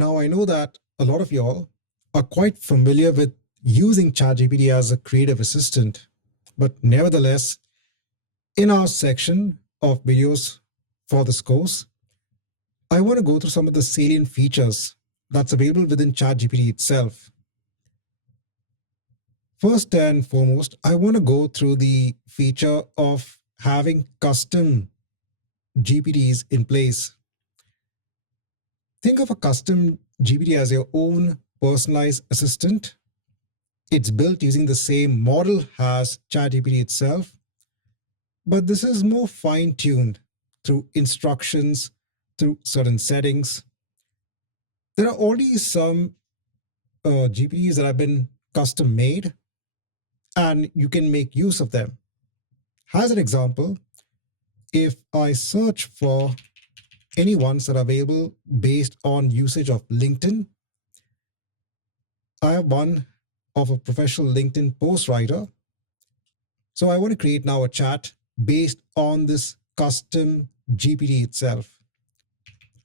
Now, I know that a lot of y'all are quite familiar with using ChatGPT as a creative assistant, but nevertheless, in our section of videos for this course, I want to go through some of the salient features that's available within ChatGPT itself. First and foremost, I want to go through the feature of having custom GPTs in place. Think of a custom GPT as your own personalized assistant. It's built using the same model as ChatGPT itself, but this is more fine-tuned through instructions, through certain settings. There are already some GPTs that have been custom made, and you can make use of them. As an example, if I search for any ones that are available based on usage of LinkedIn, I have one of a professional LinkedIn post writer. So I want to create now a chat based on this custom GPT itself.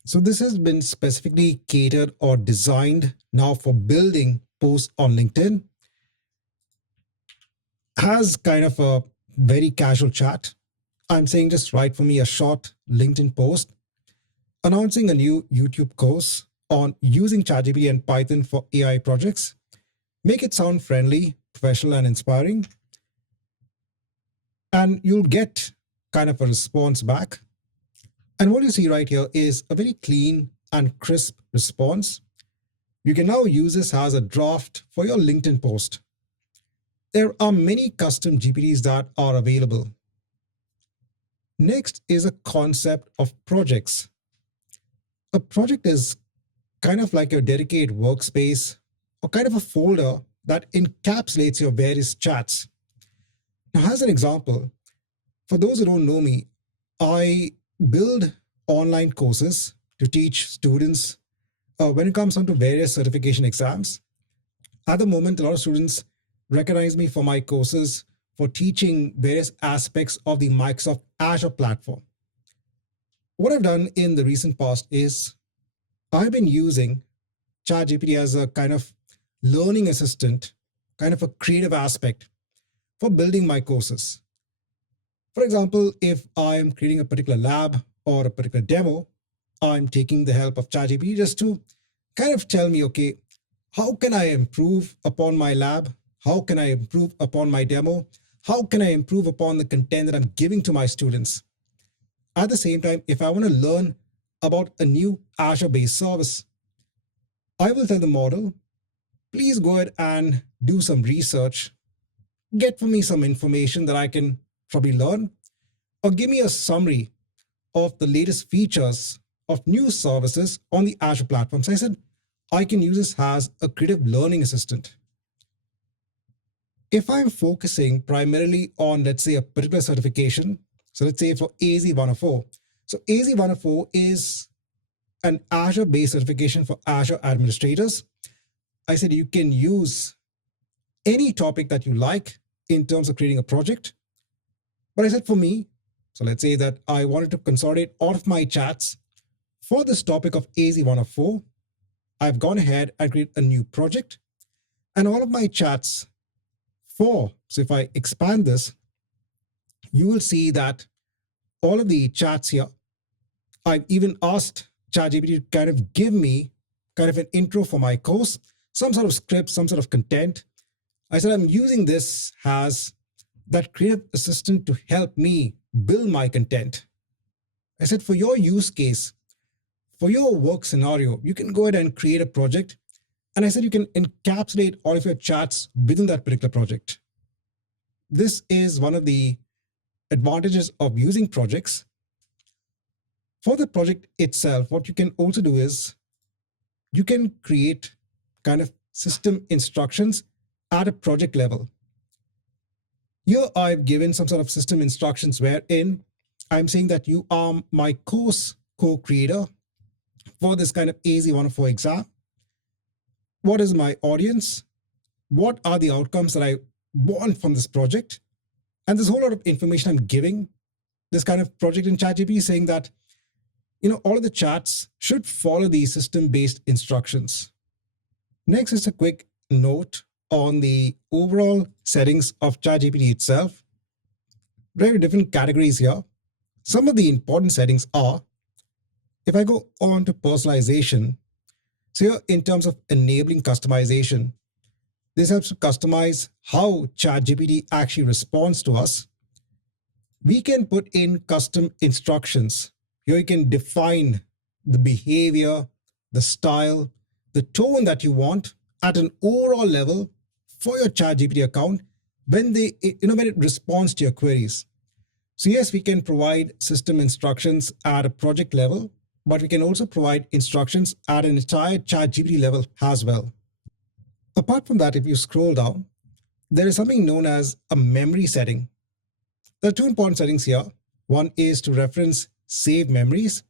So this has been specifically catered or designed now for building posts on LinkedIn. Has kind of a very casual chat. I'm saying just write for me a short LinkedIn post announcing a new YouTube course on using ChatGPT and Python for AI projects. Make it sound friendly, professional, and inspiring. And you'll get kind of a response back. And what you see right here is a very clean and crisp response. You can now use this as a draft for your LinkedIn post. There are many custom GPTs that are available. Next is a concept of projects. A project is kind of like your dedicated workspace or kind of a folder that encapsulates your various chats. Now, as an example, for those who don't know me, I build online courses to teach students when it comes down to various certification exams. At the moment, a lot of students recognize me for my courses for teaching various aspects of the Microsoft Azure platform. What I've done in the recent past is I've been using ChatGPT as a kind of learning assistant, kind of a creative aspect for building my courses. For example, if I'm creating a particular lab or a particular demo, I'm taking the help of ChatGPT just to kind of tell me, okay, how can I improve upon my lab? How can I improve upon my demo? How can I improve upon the content that I'm giving to my students? At the same time, if I want to learn about a new Azure-based service, I will tell the model, please go ahead and do some research, get for me some information that I can probably learn, or give me a summary of the latest features of new services on the Azure platform. So I said, I can use this as a creative learning assistant. If I'm focusing primarily on, let's say, a particular certification, so let's say for AZ-104. So AZ-104 is an Azure-based certification for Azure administrators. I said you can use any topic that you like in terms of creating a project. But I said for me, so let's say that I wanted to consolidate all of my chats for this topic of AZ-104. I've gone ahead and created a new project, and all of my chats so if I expand this, you will see that all of the chats here, I've even asked ChatGPT to kind of give me kind of an intro for my course, some sort of script, some sort of content. I said I'm using this as that creative assistant to help me build my content. I said for your use case, for your work scenario, you can go ahead and create a project. And I said you can encapsulate all of your chats within that particular project. This is one of the advantages of using projects. For the project itself, what you can also do is you can create kind of system instructions at a project level. Here I've given some sort of system instructions wherein I'm saying that you are my course co-creator for this kind of AZ-104 exam. What is my audience? What are the outcomes that I want from this project? And there's a whole lot of information I'm giving this kind of project in ChatGPT saying that All of the chats should follow the system-based instructions. Next is a quick note on the overall settings of ChatGPT itself. Very different categories here. Some of the important settings are, if I go on to personalization, so here in terms of enabling customization, this helps to customize how ChatGPT actually responds to us. We can put in custom instructions. Here you can define the behavior, the style, the tone that you want at an overall level for your ChatGPT account when it responds to your queries. So yes, we can provide system instructions at a project level, but we can also provide instructions at an entire ChatGPT level as well. Apart from that, if you scroll down, there is something known as a memory setting. There are two important settings here. One is to reference save memories,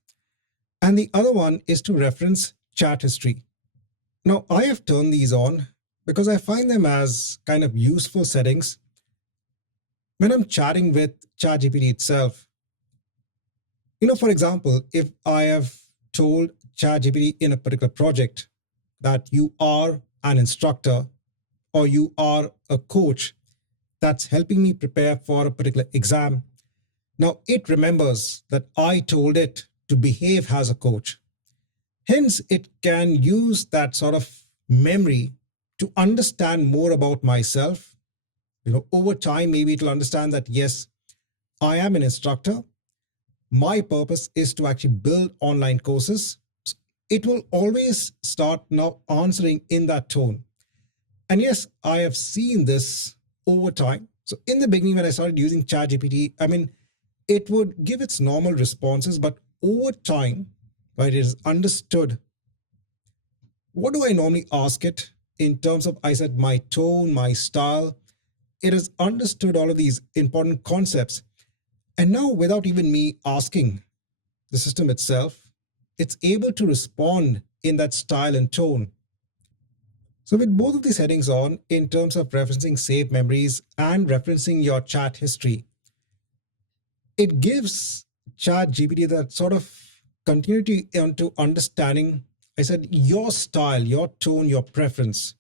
and the other one is to reference chat history. Now, I have turned these on because I find them as kind of useful settings when I'm chatting with ChatGPT itself. For example, if I have told ChatGPT in a particular project that you are an instructor or you are a coach that's helping me prepare for a particular exam, now it remembers that I told it to behave as a coach. Hence, it can use that sort of memory to understand more about myself. Over time, maybe it'll understand that, yes, I am an instructor. My purpose is to actually build online courses. It will always start now answering in that tone. And yes, I have seen this over time. So in the beginning, when I started using ChatGPT, it would give its normal responses, but over time, right, it is understood. What do I normally ask it in terms of, I said, my tone, my style? It has understood all of these important concepts. And now, without even me asking the system itself, it's able to respond in that style and tone. So with both of these settings on, in terms of referencing saved memories and referencing your chat history, it gives ChatGPT that sort of continuity into understanding, I said, your style, your tone, your preference.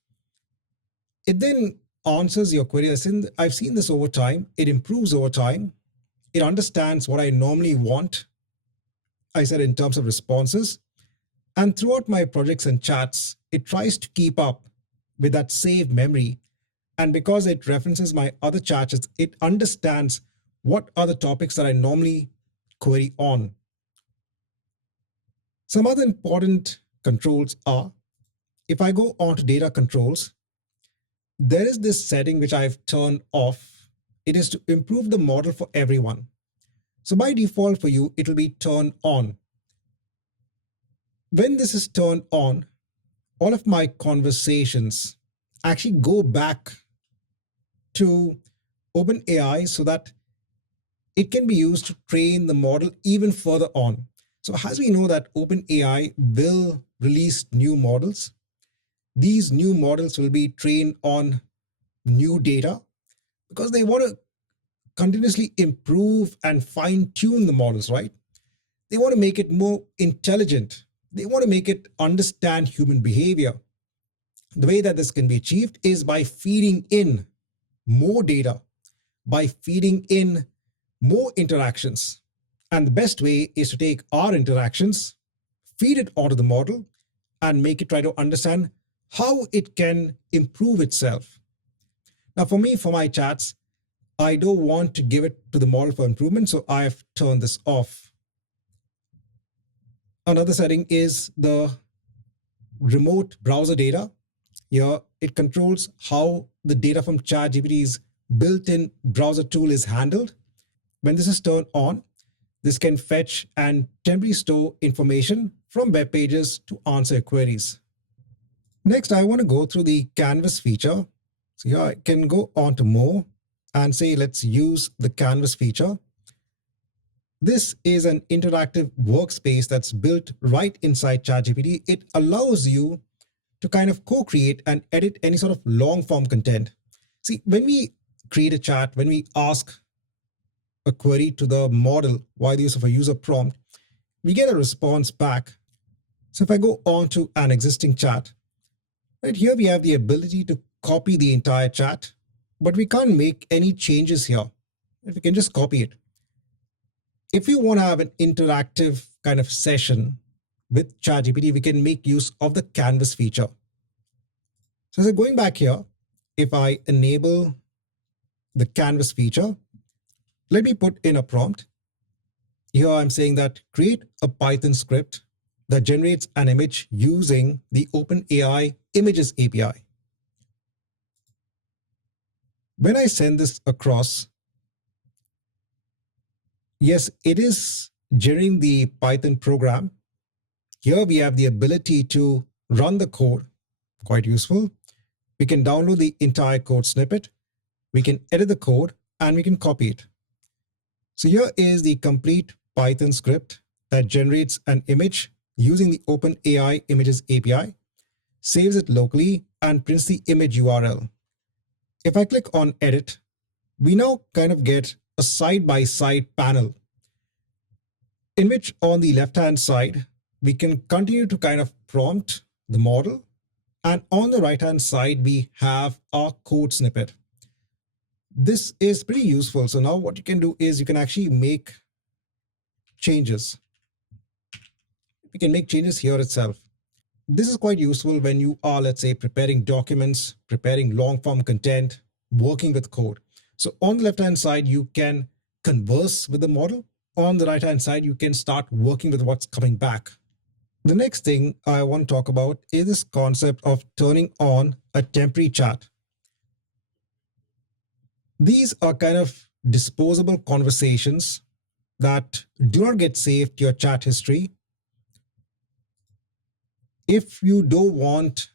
It then answers your query. I've seen this over time. It improves over time. It understands what I normally want, I said, in terms of responses. And throughout my projects and chats, it tries to keep up with that saved memory. And because it references my other chats, it understands what are the topics that I normally query on. Some other important controls are, if I go on to data controls, there is this setting which I've turned off. It is to improve the model for everyone. So by default for you, it'll be turned on. When this is turned on, all of my conversations actually go back to OpenAI so that it can be used to train the model even further on. So as we know that OpenAI will release new models, these new models will be trained on new data because they want to continuously improve and fine tune the models, right? They want to make it more intelligent. They want to make it understand human behavior. The way that this can be achieved is by feeding in more data, by feeding in more interactions. And the best way is to take our interactions, feed it onto the model, and make it try to understand how it can improve itself. Now, for me, for my chats, I don't want to give it to the model for improvement, so I've turned this off. Another setting is the remote browser data. Here, it controls how the data from ChatGPT's built-in browser tool is handled. When this is turned on, this can fetch and temporarily store information from web pages to answer queries. Next, I want to go through the Canvas feature. So here I can go on to more and say, let's use the Canvas feature. This is an interactive workspace that's built right inside ChatGPT. It allows you to kind of co-create and edit any sort of long form content. See, when we create a chat, when we ask a query to the model via the use of a user prompt, we get a response back. So if I go on to an existing chat, right here we have the ability to copy the entire chat, but we can't make any changes here. We can just copy it. If you want to have an interactive kind of session with ChatGPT, we can make use of the canvas feature. So going back here, if I enable the canvas feature, let me put in a prompt. Here I'm saying that create a Python script that generates an image using the OpenAI Images API. When I send this across, yes, it is generating the Python program. Here we have the ability to run the code, quite useful. We can download the entire code snippet, we can edit the code, and we can copy it. So here is the complete Python script that generates an image using the OpenAI Images API, saves it locally, and prints the image URL. If I click on edit, we now kind of get a side-by-side panel in which on the left-hand side, we can continue to kind of prompt the model. And on the right-hand side, we have our code snippet. This is pretty useful. So now what you can do is you can actually make changes. We can make changes here itself. This is quite useful when you are, let's say, preparing documents, preparing long-form content, working with code. So on the left-hand side, you can converse with the model. On the right-hand side, you can start working with what's coming back. The next thing I want to talk about is this concept of turning on a temporary chat. These are kind of disposable conversations that do not get saved to your chat history. If you don't want,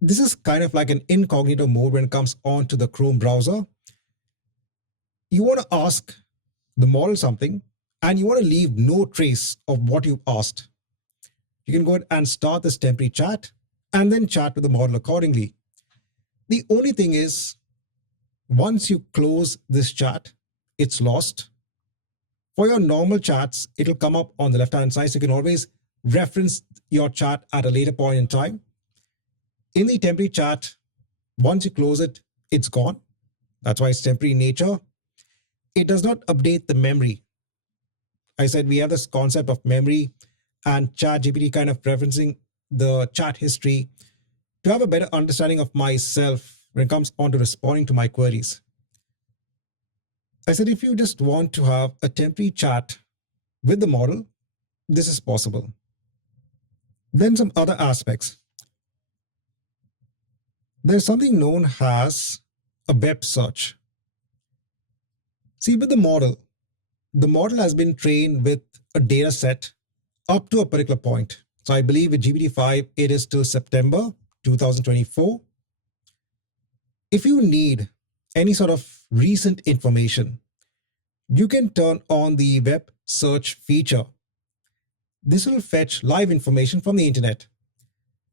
this is kind of like an incognito mode when it comes on to the Chrome browser. You want to ask the model something and you want to leave no trace of what you've asked. You can go ahead and start this temporary chat and then chat with the model accordingly. The only thing is, once you close this chat, it's lost. For your normal chats, it'll come up on the left-hand side, so you can always reference your chat at a later point in time. In the temporary chat, once you close it, it's gone. That's why it's temporary in nature. It does not update the memory. I said we have this concept of memory and ChatGPT kind of referencing the chat history to have a better understanding of myself when it comes on to responding to my queries. I said if you just want to have a temporary chat with the model, this is possible. Then some other aspects. There's something known as a web search. See, with the model has been trained with a data set up to a particular point. So I believe with GPT-5, it is till September 2024. If you need any sort of recent information, you can turn on the web search feature. This will fetch live information from the internet.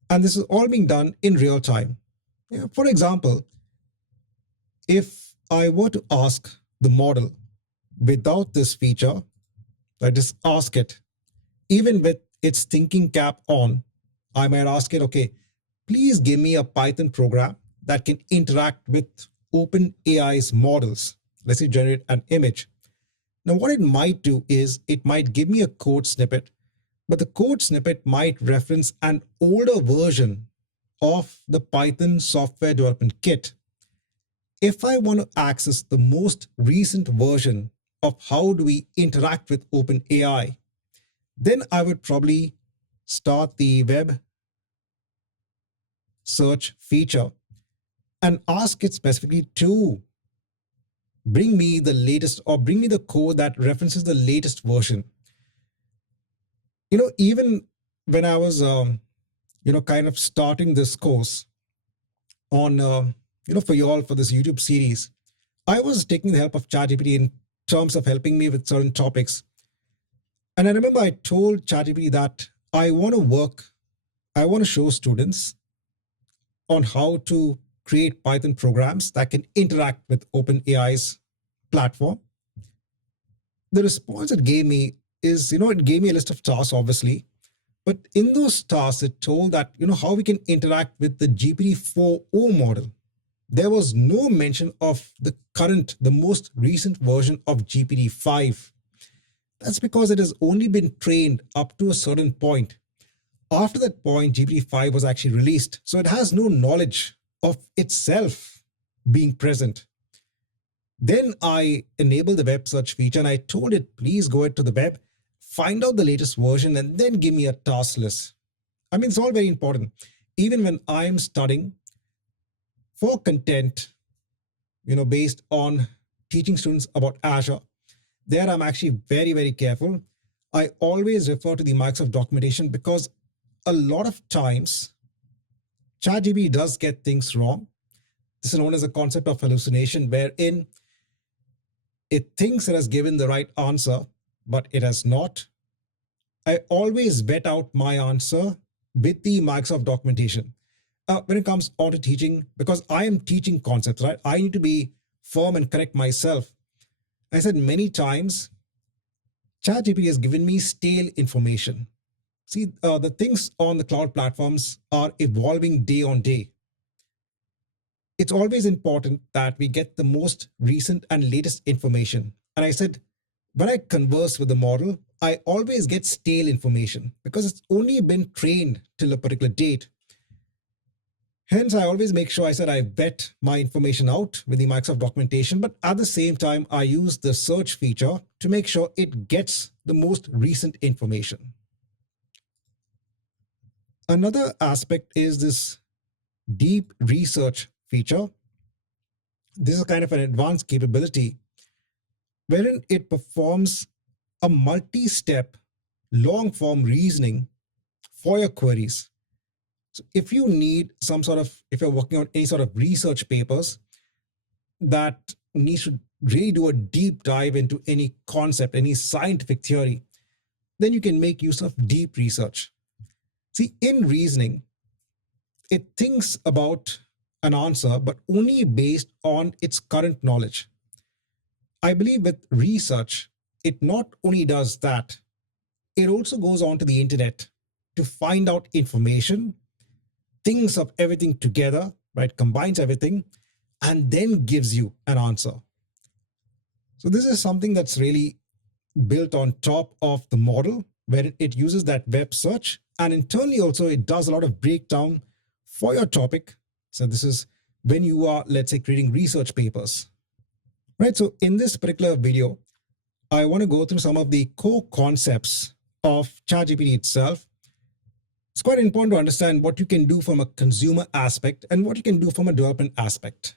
And this is all being done in real time. For example, if I were to ask the model without this feature, I just ask it, even with its thinking cap on, I might ask it, okay, please give me a Python program that can interact with OpenAI's models. Let's say generate an image. Now, what it might do is it might give me a code snippet, but the code snippet might reference an older version of the Python software development kit. If I want to access the most recent version of how do we interact with OpenAI, then I would probably start the web search feature and ask it specifically to bring me the latest or bring me the code that references the latest version. Even when I was, kind of starting this course on, for you all for this YouTube series, I was taking the help of ChatGPT in terms of helping me with certain topics. And I remember I told ChatGPT that I want to show students on how to create Python programs that can interact with OpenAI's platform. The response it gave me is, it gave me a list of tasks, obviously. But in those tasks, it told that, how we can interact with the GPT-4o model. There was no mention of the most recent version of GPT-5. That's because it has only been trained up to a certain point. After that point, GPT-5 was actually released. So it has no knowledge of itself being present. Then I enabled the web search feature and I told it, please go ahead to the web, find out the latest version, and then give me a task list. I mean, it's all very important. Even when I'm studying for content, based on teaching students about Azure, there I'm actually very, very careful. I always refer to the Microsoft documentation because a lot of times ChatGPT does get things wrong. This is known as a concept of hallucination, wherein it thinks it has given the right answer, but it has not. I always vet out my answer with the Microsoft documentation. When it comes on to teaching, because I am teaching concepts, right? I need to be firm and correct myself. I said many times, ChatGPT has given me stale information. See, the things on the cloud platforms are evolving day on day. It's always important that we get the most recent and latest information. And I said, when I converse with the model, I always get stale information because it's only been trained till a particular date. Hence, I always make sure I vet my information out with the Microsoft documentation, but at the same time, I use the search feature to make sure it gets the most recent information. Another aspect is this deep research feature. This is kind of an advanced capability wherein it performs a multi-step long-form reasoning for your queries. So if you need if you're working on any sort of research papers that needs to really do a deep dive into any concept, any scientific theory, then you can make use of deep research. See, in reasoning, it thinks about an answer, but only based on its current knowledge. I believe with research, it not only does that, it also goes onto the internet to find out information, thinks of everything together, right? Combines everything, and then gives you an answer. So this is something that's really built on top of the model, where it uses that web search, and internally also it does a lot of breakdown for your topic. So this is when you are, let's say, creating research papers, right? So in this particular video, I want to go through some of the core concepts of ChatGPT itself. It's quite important to understand what you can do from a consumer aspect and what you can do from a development aspect.